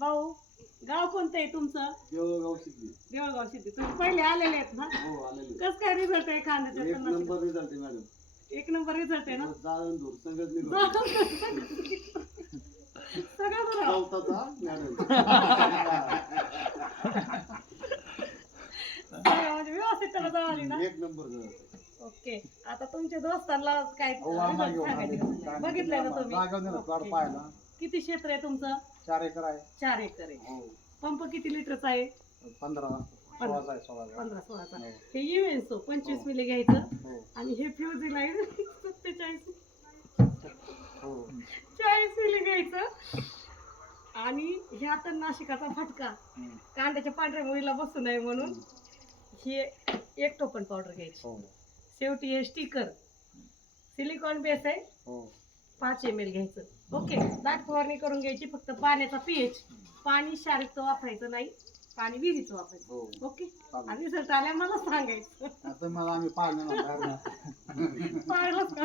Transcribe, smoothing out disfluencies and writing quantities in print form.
भाऊ गाव कोणतं आहे तुमचं? देवगाव सिद्धी. देवळगाव सिद्धी. तुम्ही पहिले आलेले आहेत ना? हो आलेले. कसं काय रिझल्ट आहे कांद्याच्या एक तणनाशकाचा? नंबर रिझल्ट आहे मॅडम. एक नंबर रिझल्ट आहे ना? जाळून धूर संगत निघतो. सगळं बरं. चौथाचा मॅडम. सगळं म्हणजे व्यवस्थित त्याला जळाली ना? एक नंबर रिझल्ट. ओके. आता तुमच्या दोस्तांना काय हो, आम्हाला result घेऊन सांगायचे आले. का? बघितलंय ना जागेवर नेलं प्लॉट तुम्ही? पाहायला. किती क्षेत्र आहे तुमचं? 4 एकर आहे. 4 एकर आहे. हो. पंप किती लिटरचा आहे? 15 16 आहे 16. 15-16चा. हो. हे युएनसो 25 हो. मिली घ्यायचं हो. आणि हे फ्युजिलाईड 47 हो. 40 मिली घ्यायचं आणि ह्या तणनाशकाचा फटका हम्म. कांद्याच्या पांढऱ्या मुळीला बसू नये म्हणून हे एक टोपण पावडर घ्यायची. हो. शेवटी हे स्टिकर सिलिकॉन बेस आहे. हो. 5 ml घ्यायचं. ओके. दाट फवारणी करून घ्यायची. फक्त पाण्याचा pH पाणी शारीचं वापरायचं नाही, पाणी विहिरीचं वापरायचं. हो. ओके. चालेल. आणि रिझल्ट आल्या मला सांगायचं. आता मला आम्ही पाहिलं ना बाहेर. पाहिलंच का?